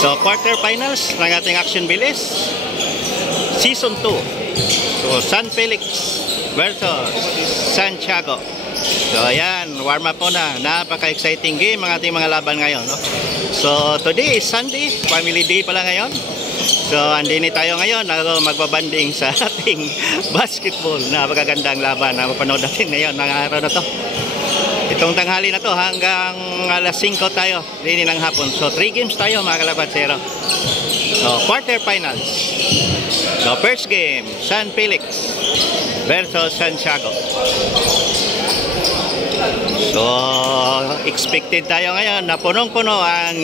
So, quarterfinals ng ating Action Bilis Season 2. So, San Felix versus Santiago. So, ayan, warm up muna. Napaka-exciting game ang ating mga laban ngayon, no? So, today is Sunday. Family Day pala ngayon. So, andini tayo ngayon. Magbabanding sa ating basketball. Napakagandang laban na mapanood natin ngayon ng araw na to. Itong tanghali na to hanggang alas 5 tayo din ng hapon. So 3 games tayo mga kalabatsero. So quarterfinals. So first game, San Felix versus Santiago. So expected tayo ngayon na punong-puno ang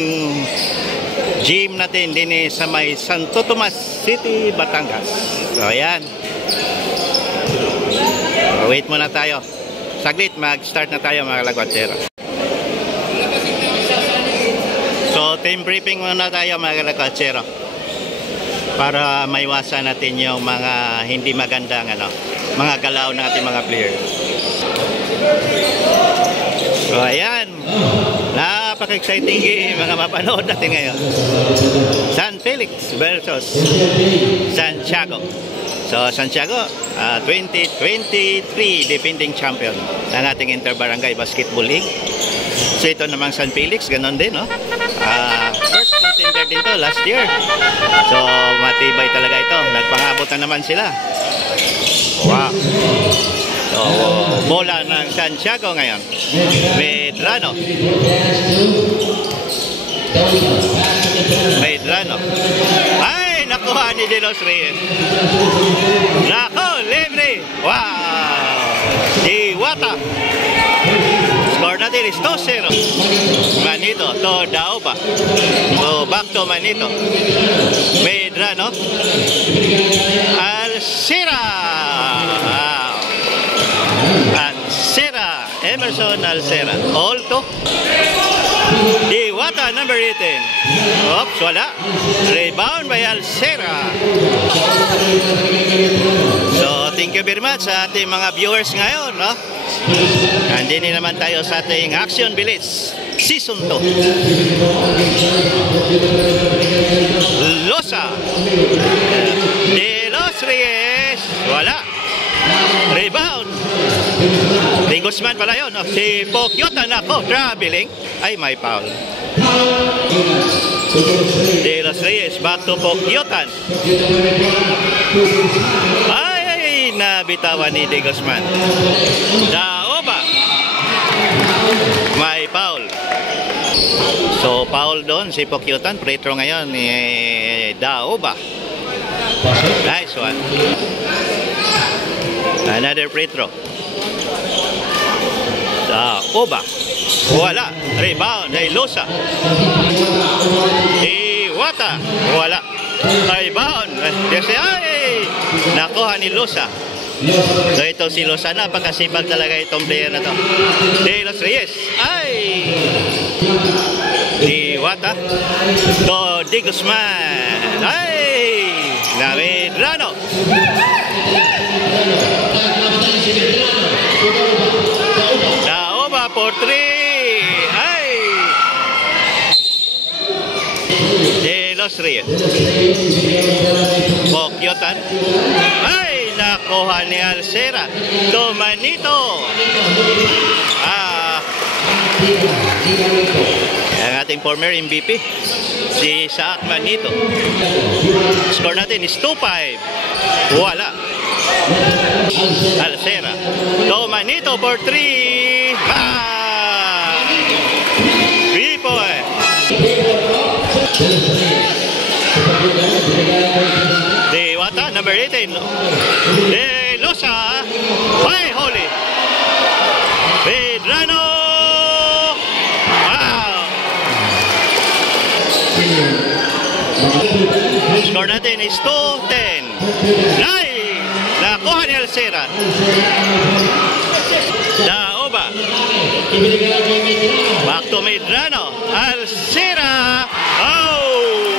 gym natin din sa may Santo Tomas City, Batangas. So ayan. Wait muna tayo. Saglit, mag-start na tayo mga kalagwatsero. So, team briefing muna tayo mga kalagwatsero. Para maiwasan natin yung mga hindi magandang mga galaw ng ating mga players. So, ayan. Napaka-exciting game mga mapanood natin ngayon. San Felix versus Santiago. So, Santiago, 2023 defending champion ng ating Interbarangay Basketball League. So, ito namang San Felix, ganon din, no? First contender din to last year. So, matibay talaga ito. Nagpangabot na naman sila. Wow! So, bola ng Santiago ngayon. Medrano. Medrano. Ay, nakuha ni De Los Reyes. Nako, libre. Wow! Diwata. Score natin is 2-0. Manito to Daoba. So, back to Manito. Medrano. Alcira. Wow! Alcira. Emerson Alcira. All to Diwata, number 18. Oops, wala. Rebound by Alcira. So, thank you very much sa ating mga viewers ngayon, no? Andini naman tayo sa ating Action Bilis Season 2. Losa. De Los Reyes. Wala. Rebound. Di Guzman pala yun, no? Si Pokyotan ako, traveling. Ay, may foul. De Los Reyes, back to Pokyotan. Ay, nabitawan ni De Guzman. Daoba. May foul. So, foul doon si Pokyotan. Free throw ngayon ni Daoba. Nice one. Another free throw. Daoba. Wala. Rebound ay Losa. Iwata. Wala. Rebound. Kasi ay nakuha ni Losa. So ito si Losa, napakasipag talaga itong player na to. De Los Reyes. Ay! Iwata. To De Guzman. Ay! Medrano. Daoba for 3. Ay! De Los Reyes. Pokyotan. Ay! Nakuha ni Alcira. To Manito. Ang ating former MVP, si Saak Manito. Score natin is 2-5. Wala. Alcira. To Manito for 3. 3 point. Diwata, number 18. De Losa. Ay, holy. Medrano. Wow. Score natin is 2-10. Nice! Nakuha ni Alcera. Daoba. Back to Medrano. Alcera. Oh!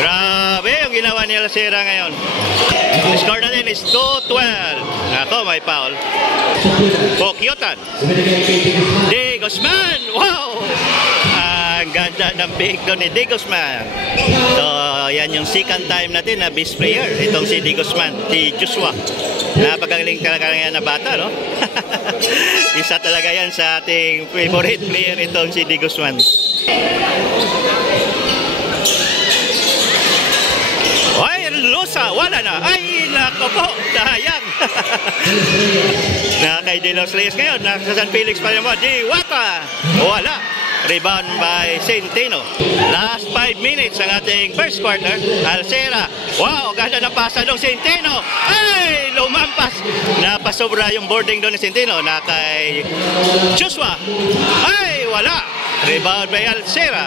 Grabe yung ginawa ni Alcera ngayon. Score natin is 2-12. Ako, may foul. Pokyotan. De Guzman. Wow! Ang ganda ng big doon ni De Guzman. So, yan yung second time natin na best player. Itong si De Guzman, si Joshua. Napakagaling talaga yan na bata, no? Isa talaga yan sa ating favorite player, itong si De Guzman. Ay, Losa, wala na. Ay, nako po, dayang. Na kay De Los Reyes ngayon, nasa San Felix pa naman. Diwata, wala. Rebound by Centeno. Last 5 minutes ang ating first quarter. Alcera. Wow, ganda na pasa ng Centeno. Ay, lumampas. Napasobra yung boarding doon ni Centeno na kay Joshua. Ay, wala. Rebound by Alcera.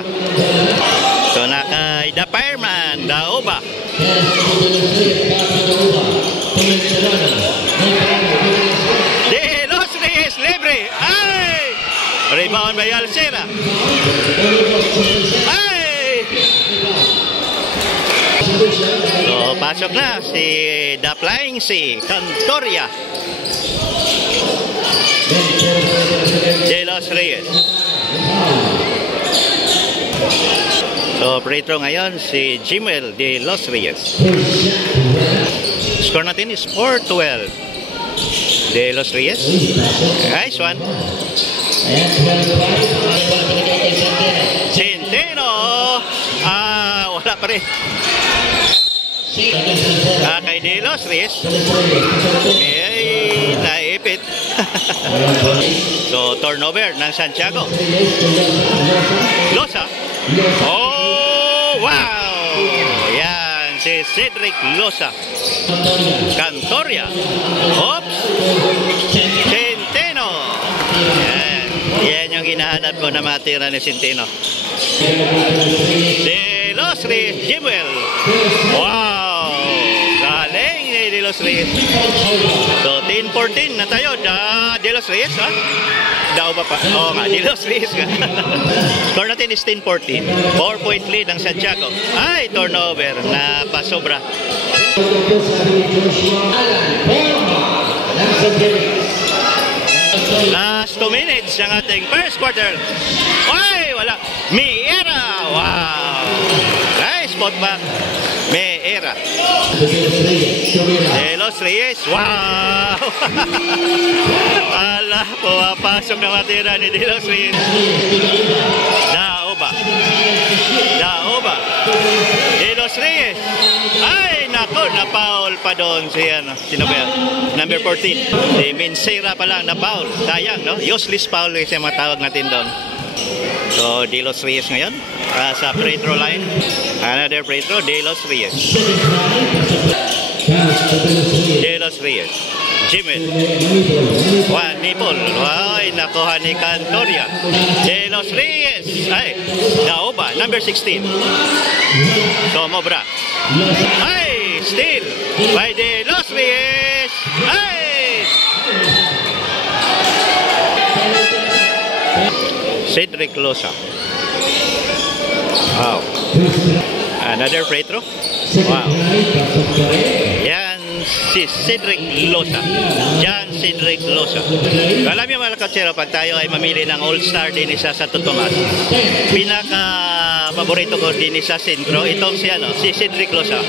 So na kay The Fireman, Daoba. De Los Reyes, libre. Ay! Rebound by Alcera. Ay! So, pasok na si The Flying Sea, Cantoria. De Los Reyes. So, free throw ngayon si Jimel De Los Reyes. Score natin is 4-12. De Los Reyes. Nice one. Centeno. Wala pa rin. Kay De Los Reyes. Ay, naipit. So, turnover ng Santiago. Losa. Oh, wow! Yan, si Cedric Losa. Cantoria. Oops! Centeno. Yan. Yan yung hinahanap ko na matira ni Centeno. De Los Reyes, Jimwell. Wow! Galing ni De Los Reyes. So, 10-14 na tayo. De Los Reyes, ha? Daw ba pa? Oo nga, De Los Reyes nga. Score natin is 10-14. 4-point lead ang Santiago. Ay, turnover na pasobra. Last 2 minutes ang ating first quarter. Ay, wala. Miera. Wow. Nice spot back. Miera. De Los Reyes. Wow. Ala, pumapasok na matira ni De Los Reyes. Daoba. Daoba. De Los Reyes. Ay, nako, na-foul pa doon si sino ba yan? Number 14. Si Minsera pa lang na-foul. Sayang, no? Useless foul kasi matawag natin doon. So, De Los Reyes ngayon. Sa free throw line. Another free throw, De Los Reyes. De Los Reyes. Jimel. Juan Nipol. Ay, nakuha ni Cantoria. De Los Reyes. Ay, Daoba, number 16. Somobra. Ay, steal by De Los Reyes. Ay! Cedric Losa. Wow. Another free throw. Wow. Yan si Cedric Losa. Yan Cedric Losa. Alam niyo mga katsero, pag tayo ay mamili ng all-star din isa sa Santo Tomas, pinaka-paborito ko din isa sentro, itong si Cedric Losa.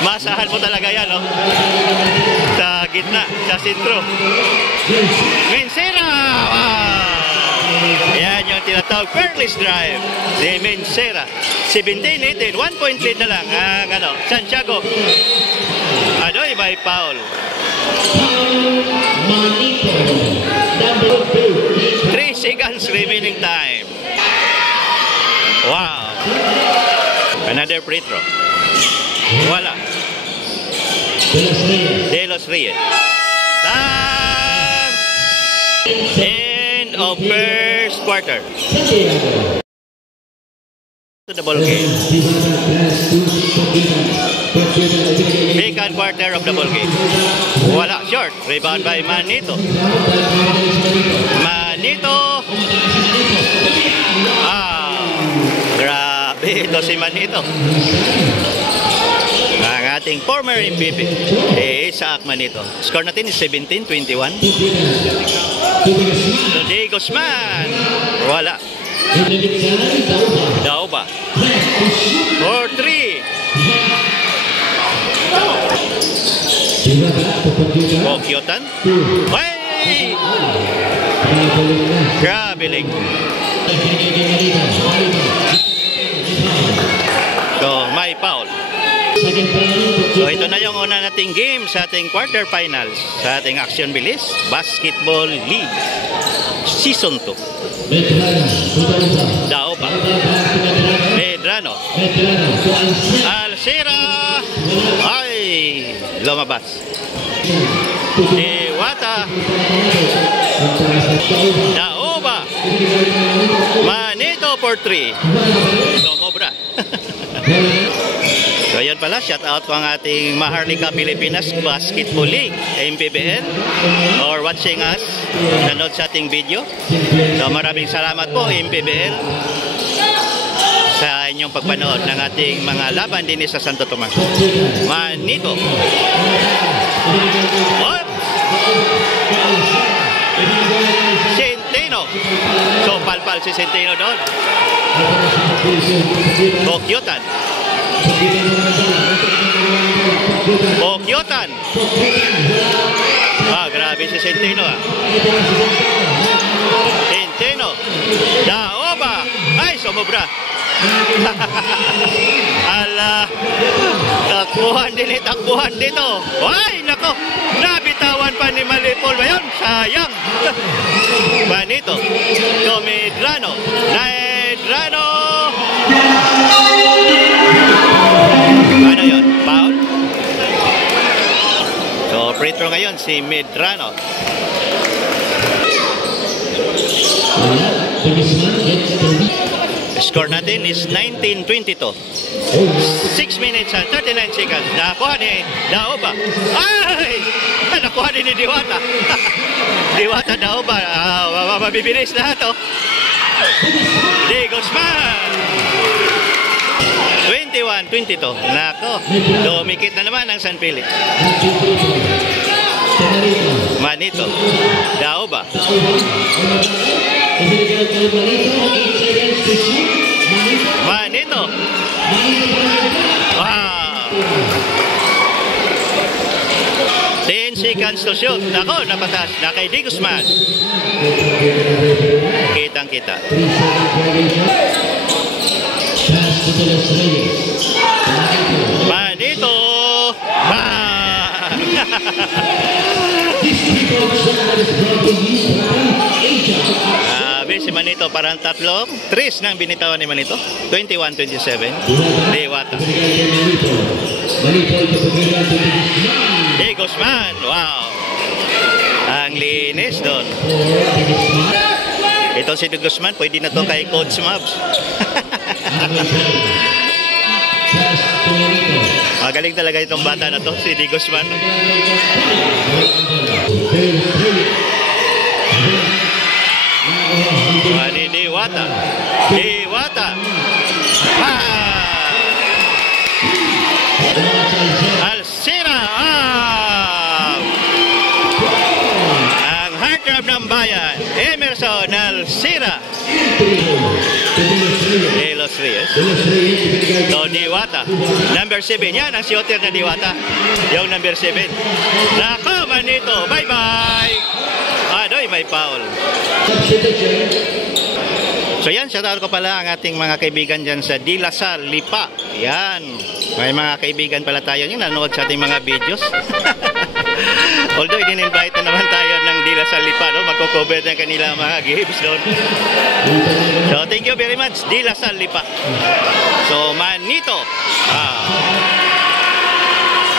Masahan mo talaga yan, no? Sa gitna, sa sentro. Minsera! Yan yung tinatawag Fearless Drive ni Minsera. 17-18, 1 point lead na lang ang Santiago. May foul. 3 seconds remaining time. Wow. Another free throw. Wala. De Los Reyes. Time. End of first quarter. to the ball game. Second quarter of the ball game. Wala, short. Rebound by Manito. Manito. Grabe ito si Manito. Ang ating former MVP. Isaac Manito. Score natin is 17-21. Today Guzman. Wala. Dauba. 4-3. Okyotan. Hey! Grabe. So, may foul. So, ito na yung una nating game sa ating quarterfinals sa ating Action Bilis Basketball League Season 2. Dauba. Medrano. Alcira. Ay! Lumabas. Diwata. Dauba. Manito for 3. Lumobra. So yun pala, shout out ko ang ating Maharlika Pilipinas Basketball League, MPBL, or watching us, nanood sa ating video. So maraming salamat po MPBL sa inyong pagpanood ng ating mga laban din sa Santo Tomas. Manito. What? Centeno. So palpal si Centeno doon. Okyotan. Okyotan. Grabe si Centeno Centeno. Daoba. Ay, sumobra. Ala. Takbuhan dito. Ay, nako. Nabitawan pa ni Malipol ba yun? Sayang. Manito. Medrano. Medrano. Ano yun? Foul? So, free throw ngayon si Medrano. Score natin is 19-22. 6 minutes and 39 seconds. Nakuha ni Dauba. Ay! Nakuha ni Diwata. Diwata Dauba. Mabibilis na ito. Di Guzman. 21-22. Nako. Dumikit na naman ang San Felix. Manito. Dauba. Manito. Wow. 10 seconds to shoot. Nako, napatas. Na kay Di Guzman. Kitang-kita. Manito. Si Manito parang tatlong. 3 nang binitawan ni Manito. 21-27. Diwata. Di Guzman. Wow. Ang linis doon. Ito si Di Guzman. Pwede na to kay Coach Mavs. Magaling talaga itong bata na to, si Di Guzman. Ni Diwata. Diwata. Alcira. Ang heartthrob ng bayan, Emerson Alcira. De Los Reyes. So, Diwata. Number 7. Yan ang shooter na Diwata. Yung number 7. Nako, Manito. Bye-bye. Adoy, may foul. So yan, shoutout ko pala ang ating mga kaibigan dyan sa De La Salle, Lipa. Yan. May mga kaibigan pala tayo yung nanood sa ating mga videos. Although, in-invite na naman tayo ng De La Salle, Lipa. No? Magko-cover ng kanila mga games doon. So, thank you very much, De La Salle, Lipa. So, Manito.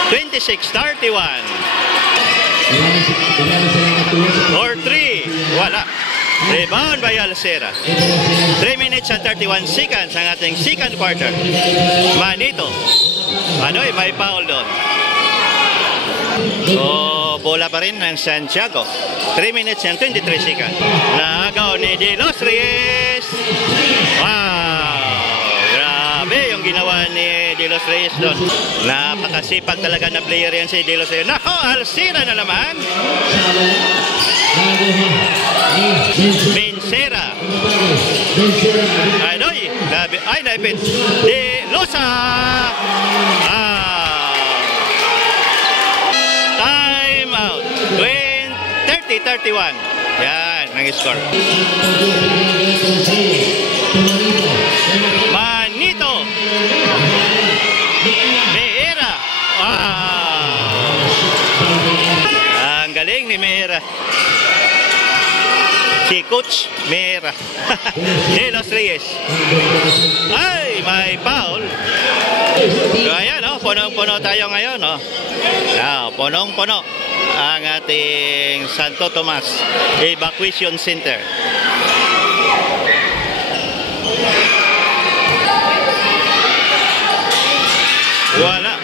26-31. Or 3. Wala. Rebound by Alcera. 3 minutes and 31 seconds ang ating second quarter. Manito. May foul doon. So, bola pa rin ng Santiago. 3 minutes and 23 seconds. Naagaw ni De Los Reyes. Wow! Grabe yung ginawa ni De Los Reyes doon. Napakasipag talaga na player yan si De Los Reyes. Nako, Alcera na naman. Mincera. Ay, naipit. De Losa. Time out. 30-31. Yan, nang-score. Manito. Meera. Ang galing ni Meera. Si Coach Meera. De Los Reyes. Ay, may foul. So, ayan, punong-puno tayo ngayon. Punong-puno ang ating Santo Tomas Evacuation Center. Wala.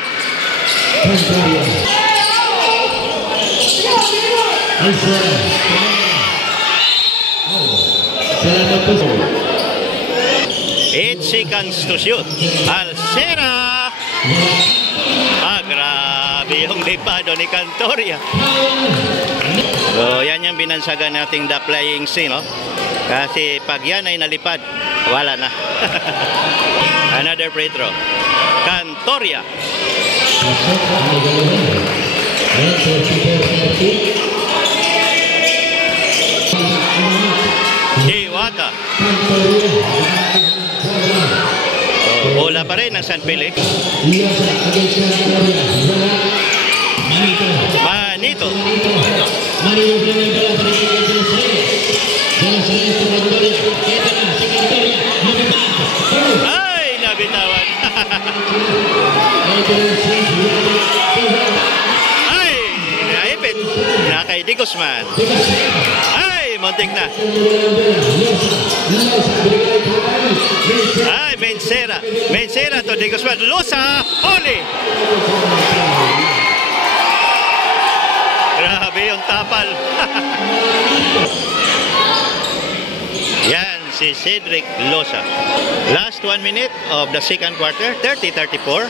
Eight seconds to shoot. Alcera. Grabe yung lipado ni Cantoria. So, yan yung binansagan nating the flying C, no? Kasi pag yan ay nalipad, wala na. Another free throw. Cantoria. Iwata. Bola pa rin ng San Felix. Manito. Ay, nabitawan. Ay, naipit. Nakay Di Guzman. Ay, muntik na. Ay, Mincera. Mincera to Di Guzman. Losa. Huli. Grabe yung tapal. Yan si Cedric Losa. Last 1 minute of the second quarter. 30-34.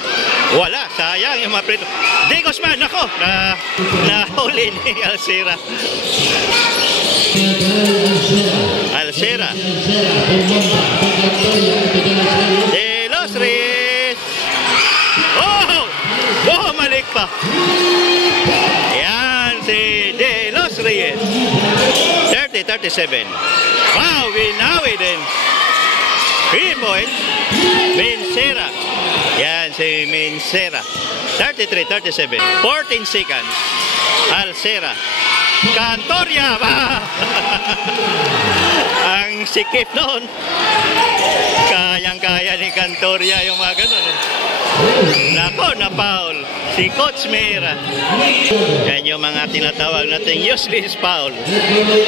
Wala. Sayang yung mga prito. Di Guzman. Nako. Nahuli ni Alcera. Alcera. De Los Reyes. Bumalik pa. Yan si De Los Reyes. 30-37. Wow, winawi din. 3 points. Mincera. Yan si Mincera. 33-37. 14 seconds. Alcera. Cantoria. Ang sikip noon. Kayang-kaya ni Cantoria yung mga ganun. Nako, na-foul. Si Coach Meera. Yan yung mga tinatawag nating useless foul.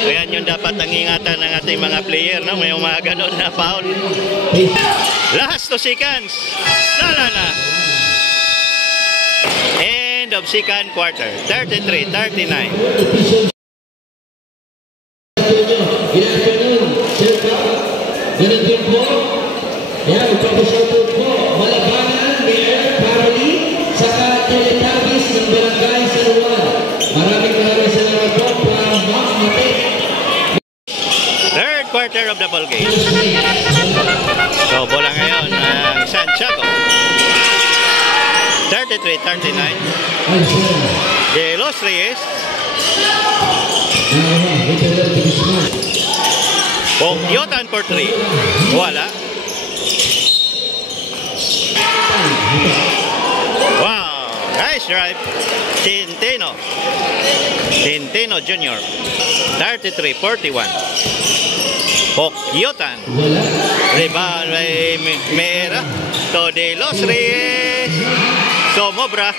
Yan yung dapat ang ingatan ng ating mga player. No? May mga ganun na foul. Last 2 seconds. Sala na. End of second quarter. 33-39. Ganun po, yan, ipapasyatot po, Malabanan, Mayor Carly, saka Teletubbies ng Barangay San Juan. Maraming salamat po para Mate. Third quarter of the ball game. So, bola ngayon ng Santiago. 33-39. De Los Reyes. Yotan for 3. Wala. Wow. Nice drive. Centeno. Centeno Jr. 33-41. Yotan. Rebound by Meera. To De Los Reyes. Somobra.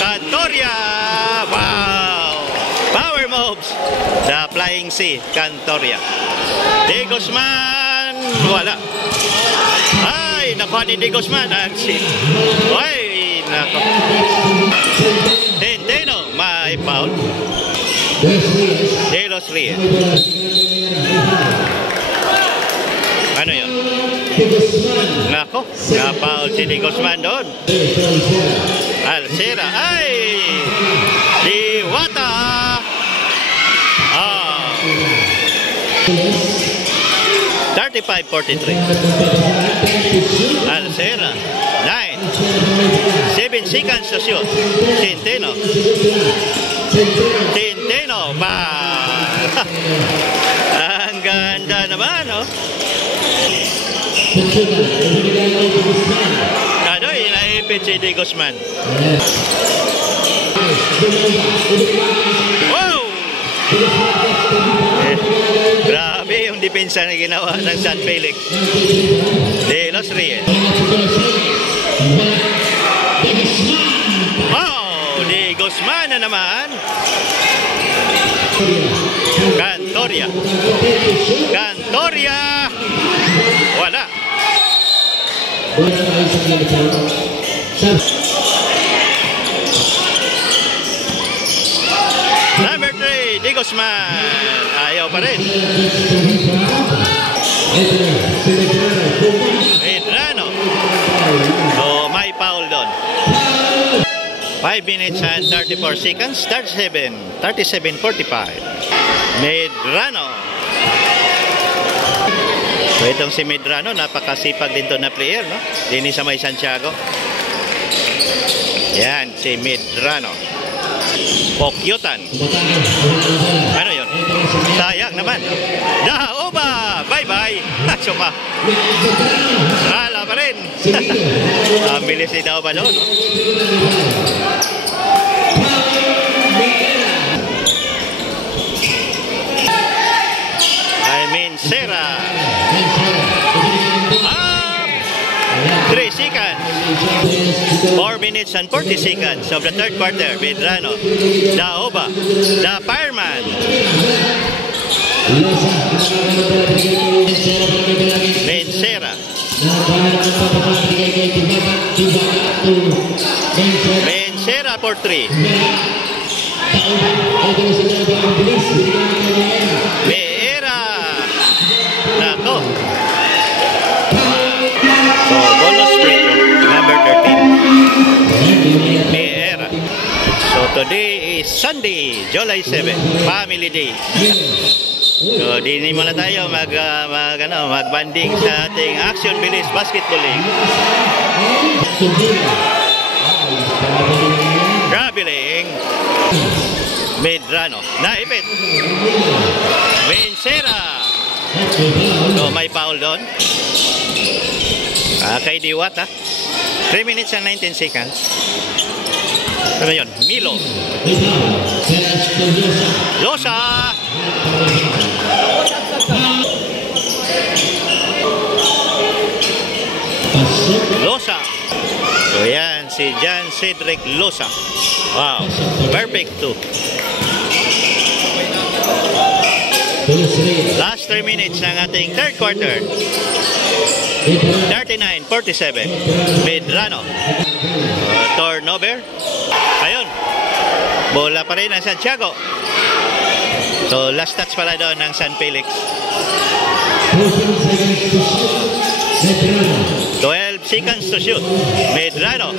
Cantoria. The Flying C, Cantoria. De Guzman, wala. Ay, nakuha ni De Guzman. Ay, naku. Centeno, may foul. De Los Rios. Ano yun? Nako, na-foul si De Guzman doon. Alcera, ay! Diwata! Ah! 35-43. Alcera, 9. 7 seconds to shoot. Centeno. Centeno, ba! Ang ganda naman, oh. Ano, inaipit si De Guzman. Wow! Grabe yung depensa na ginawa ng San Felix. De Los Rios. Wow! De Guzman na naman. Cantoria. Cantoria! Wala. Number 3, De Guzman. Ayaw pa rin. Medrano. So, may foul doon. 5 minutes and 34 seconds. 37-45. Medrano. So, itong si Medrano, napakasipag din to na player, no? Dini sa may Santiago. Yan, si Medrano. Pokyutan. Ano yun? Sayang naman. Daoba! Bye-bye! Suma. Hala pa rin. Ang bilis ni Daoba doon, no? Sera. 3 seconds. 4 minutes and 40 seconds of the third quarter. Medrano. Daoba. The Fireman. Mencera. Mencera for 3. Nako. So, bonus free throw, number 13. Meera. So, today is Sunday, July 7, Family Day. So, dini muna tayo magbanding sa ating Action Bilis Basketball League. Traveling. Medrano. Naipit. Mencera. So, may foul doon. Kay Diwata. 3 minutes and 19 seconds. Ano yun? Milo. Losa. Losa. So, yan. Si Jan Cedric Losa. Wow. Perfect 2. Last 3 minutes ng ating third quarter. 39-47. Medrano. Turnover. Ayun. Bola pa rin ang Santiago. So, last touch pala doon ng San Felix. 12 seconds to shoot. Medrano.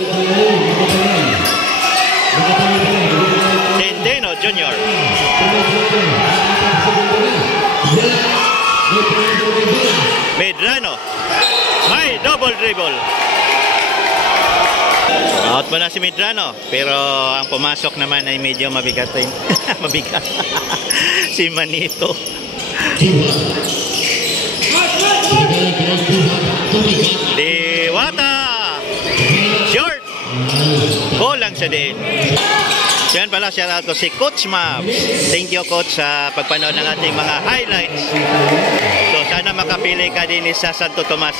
Centeno Jr. Medrano. May double dribble. Out mo na si Medrano. Pero ang pumasok naman ay medyo mabigat. Mabigat. Si Manito. Diwata. Short. Goal lang sa din. So yan pala, shout out ko si Coach Mab. Thank you, Coach, sa pagpanood ng ating mga highlights. So sana makapili ka din sa Santo Tomas.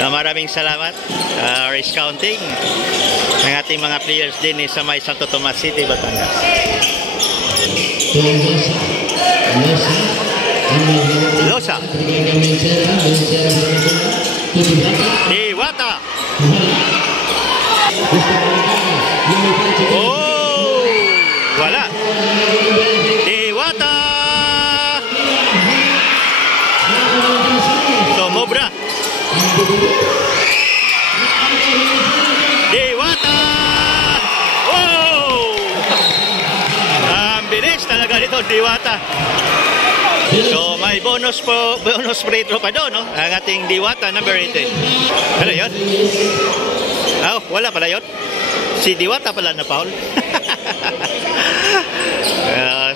So maraming salamat sa scouting ng ating mga players din sa may Santo Tomas City, Batangas. Losa. Diwata. Oh, wala. Diwata. Sumobra. Diwata. Oh! Ang bilis talaga nito, Diwata. So may bonus free throw pa doon, no? Ang ating Diwata number 18. Ano yun? Oh, wala pala yun. Si Diwata pala na foul.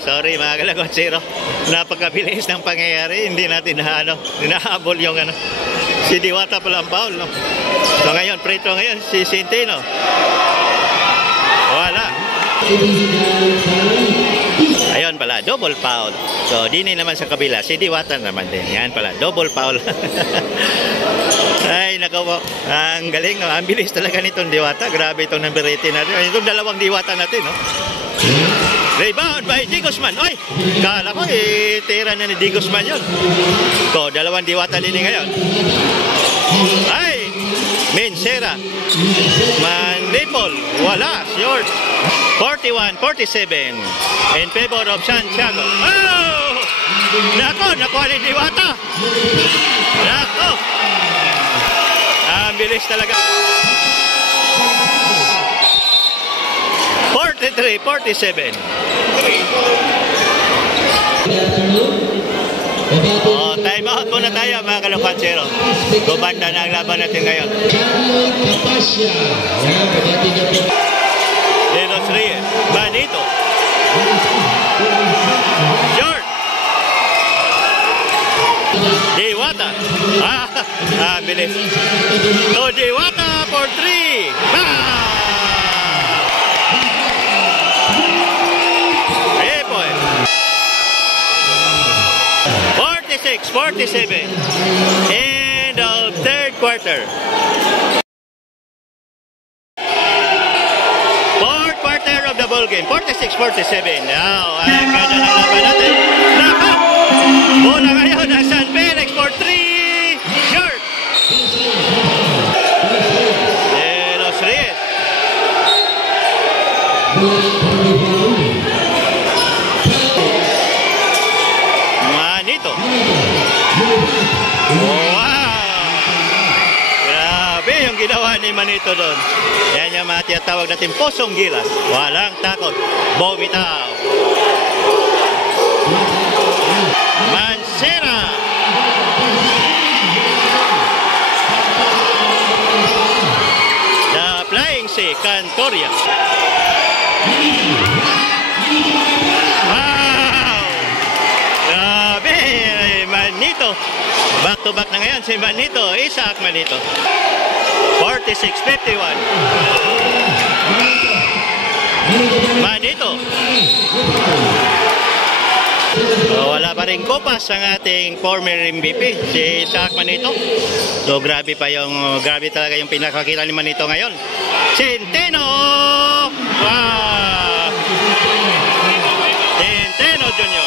Sorry mga kalagonsero. Napakabilis ng pangyayari. Hindi natin hinahabol yung si Diwata pala ang foul, no? So ngayon, free throw ngayon, si Centeno. Wala. Ayun pala, double foul. So, dini naman sa kabila. Si Diwata naman din. Yan pala, double foul. Ay, nako po. Ang galing, no? Ang bilis talaga nitong Diwata. Grabe itong number 18 natin. Itong dalawang Diwata natin, no? Rebound by D. Guzman. Ay, kala ko, tira na ni D. Guzman yun. So, dalawang Diwata din ngayon. Ay, Minsera. Manipol. Wala, short. 41-47 in favor of Santiago. Oh! Nako, nakuha ni Diwata. Nako. Ang bilis talaga. 43-47. Oh, time out muna tayo mga kalungkatsero. Gumanda na ang laban natin ngayon. Delos Reyes, Manito. Short. Diwata. Bilis. So Diwata for 3. Point. 46-47. End of third quarter. Fourth quarter of the ball game. 46-47. Now, ang ganda ng laban natin. Naka! Bola ngayon ng San Felix for 3. Short. Delos Reyes. Manito. Wow! Grabe yung ginawa ni Manito doon. Yan yung mga tinatawag natin posong gilas. Walang takot. Bumitaw. Mancera. The flying si Cantoria. Wow! Grabe! Manito. Back to back na ngayon si Manito. Isaac Manito. 46-51. Manito. So, wala pa rin kopas ang ating former MVP, si Isaac Manito. So, grabe talaga yung pinakakita ni Manito ngayon. Centeno! Wow! Centeno Jr.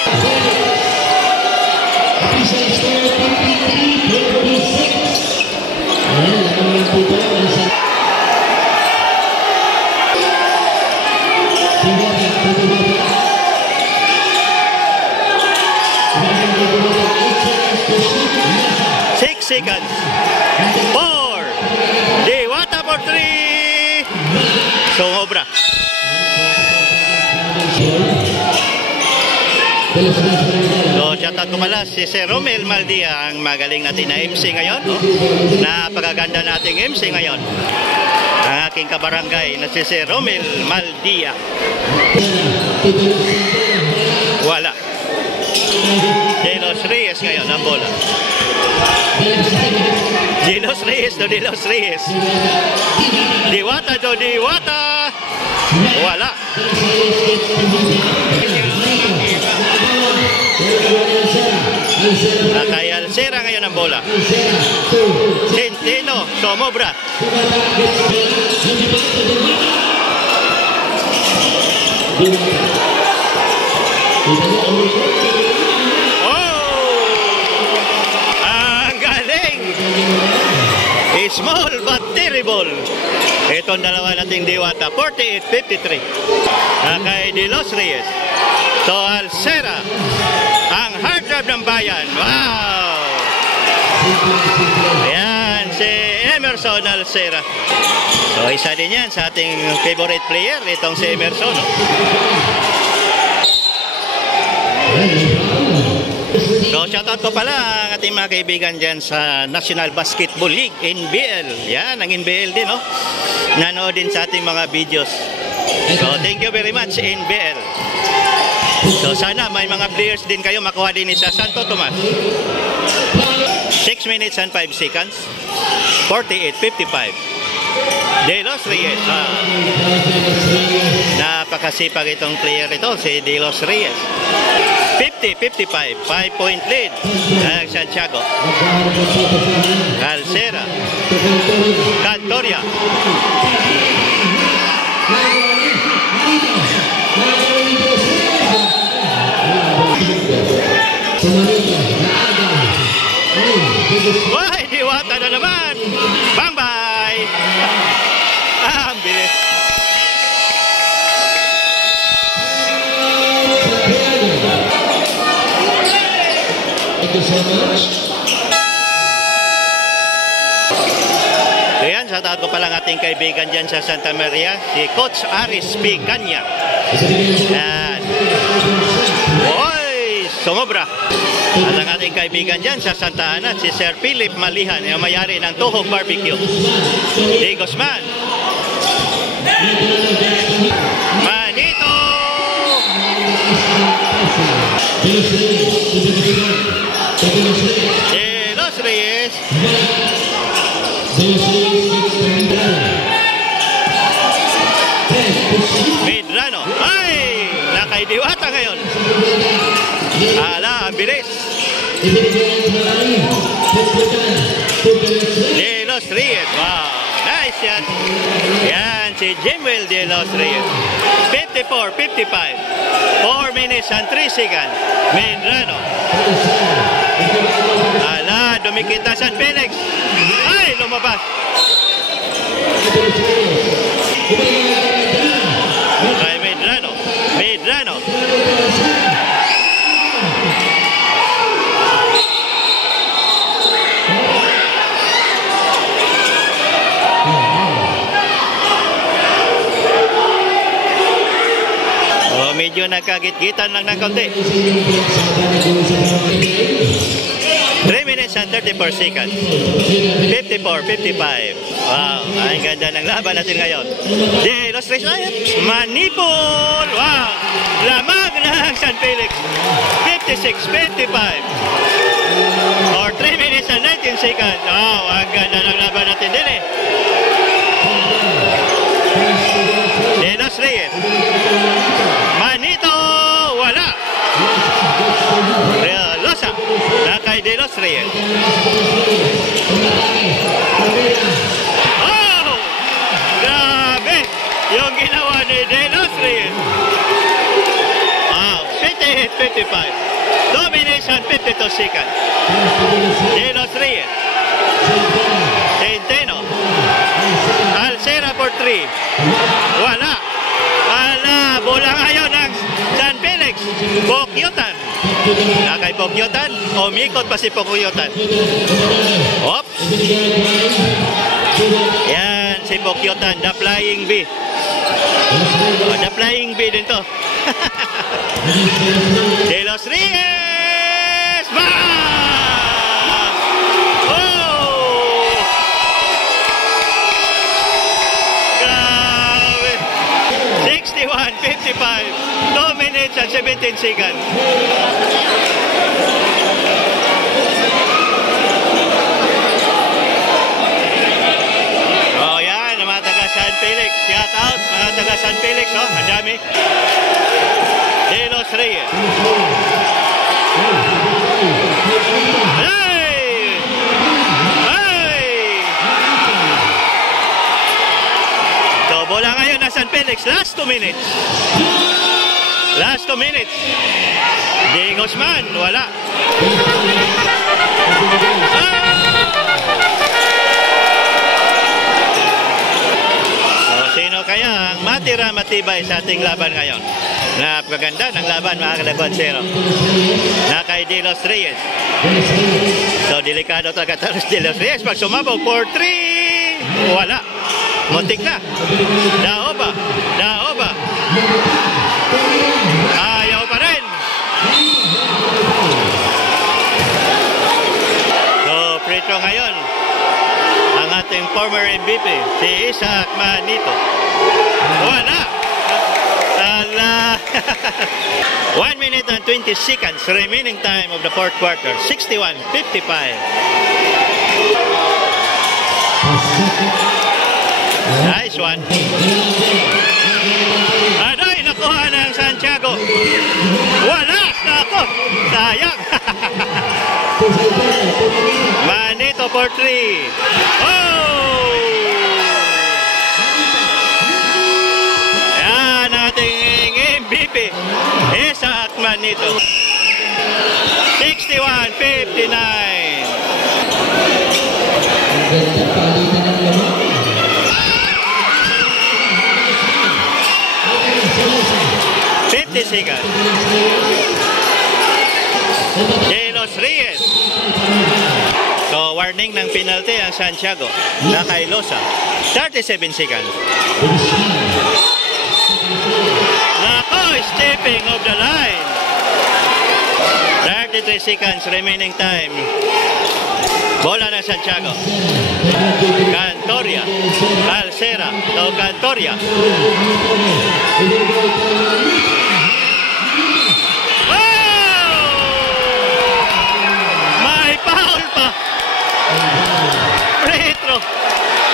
Seconds. 4. Diwata for 3. Sumobra. So, shoutout ko pala si Sir Romel Maldia, ang magaling natin na MC ngayon. No? Napakaganda nating MC ngayon. Ang aking kabarangay na si Sir Romel Maldia. Wala. Delos Reyes ngayon ang bola. Delos Reyes to Delos Reyes. Diwata to Diwata. Wala. Kay Alcera ngayon ang bola. Centeno, Somobra. Oh! Ang galing! Small but terrible. Itong dalawa nating diwata. 48-53. Kay De Los Reyes. So, Alcera. Ang heartthrob ng bayan. Wow! Ayan, si Emerson Alcera. So, isa din yan sa ating favorite player. Itong si Emerson. So, shoutout ko pala ang ating mga kaibigan dyan sa National Basketball League, NBL. Yan, ang NBL din, no? Nanood din sa ating mga videos. So, thank you very much, NBL. So, sana may mga players din kayo makuha din sa Santo Tomas. 6 minutes and 5 seconds. 48-55. De Los Reyes. Napakasipag itong player ito, si De Los Reyes. 50-55. 5-point lead ng Santiago. Alcera. Cantoria. Why, diwata na naman. Bang-bye. Ang bilis. Thank you so much. So yan, shoutout ko palang ating kaibigan dyan sa Santa Maria, si Coach Aris P. Kanya. Yan. Oy, sumobra. At ang ating kaibigan dyan sa Santa Ana, si Sir Philip Malihan, yung mayari ng Tuhog Barbecue. De Guzman. Manito! De Los Reyes. Medrano. Ay! Nakaidiwata ngayon. Ala, ang bilis. De Los Reyes. Wow. Nice yan. Yan, si Jimwell De Los Reyes. 54-55. 4 minutes and 3 seconds. Medrano. Ala, dumikit na San Felix. Ay, lumabas. Kay Medrano. Medrano. Medyo nagkagit-gitan lang ng kaunti. 3 minutes and 34 seconds. 54-55. Wow, ang ganda ng laban natin ngayon. De Los Reyes. Manipol. Wow, lamang ng San Felix. 56-55. Or 3 minutes and 19 seconds. Wow, ang ganda ng laban natin din eh. De Los Reyes. Manito, wala. Losa, nakay De Los Reyes. Oh, grabe yung ginawa ni De Los Reyes. Wow, 58-55. 2 minutes and 52 seconds. De Los Reyes. Centeno. Alcera for 3. Wala. Ala, bola ngayon ng San Felix. Pokyotan. Nakay Pokyotan. Umikot pa si Pokyotan. Oops. Yan, si Pokyotan. The Flying B. Oh, the Flying B din to. De Los Reyes. Bang! Oh! Grabe. 61-55. 2 minutes and 17 seconds. Oh, yan. Mga taga San Felix. Shout out. Mga taga San Felix. Oh, ang dami. De Los Reyes. Hey! Hey! So, bola ngayon na San Felix. Last 2 minutes. Last 2 minutes. Di Guzman, wala. So, sino kaya ang matira matibay sa ating laban ngayon? Napakaganda ng laban, mga kalakonsero. Na kay De Los Reyes. So, delikado talaga De Los Reyes. Pag sumabog, 4-3. Wala. Muntik na. Daoba. Daoba. Ayaw pa rin. So, free throw ngayon. Ang ating former MVP, si Isaac Manito. Wala. Ala. 1 minute and 20 seconds remaining time of the fourth quarter. 61-55. Nice one. Aday, nakuha ng Santiago. Wala. Nako. Sayang. Manito for 3. Oh! Yan ating MVP. Isaac Manito. 61-59. 50 seconds. De Los Reyes. So, warning ng penalty ang Santiago na kay Losa. 37 seconds. Nako, stepping of the line. 33 seconds remaining time. Bola ng Santiago. Cantoria. Calcera. O Cantoria. Retro.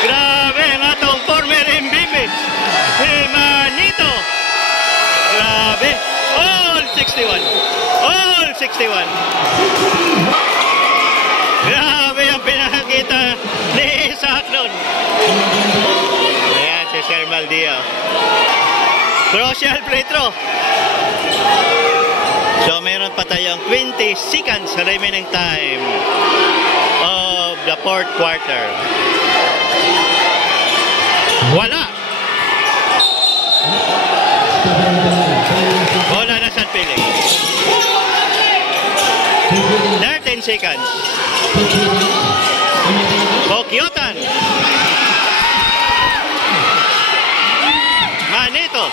Grabe ang atong former MVP. Si Manito. Grabe. All 61. All 61. Grabe ang pinakita ni Isaac doon. Ayan si Sir Maldia. Crucial free throw. So meron pa tayong 20 seconds remaining time of the fourth quarter. Wala. Bola na San Felix. 13 seconds. Bokyotan. Manito.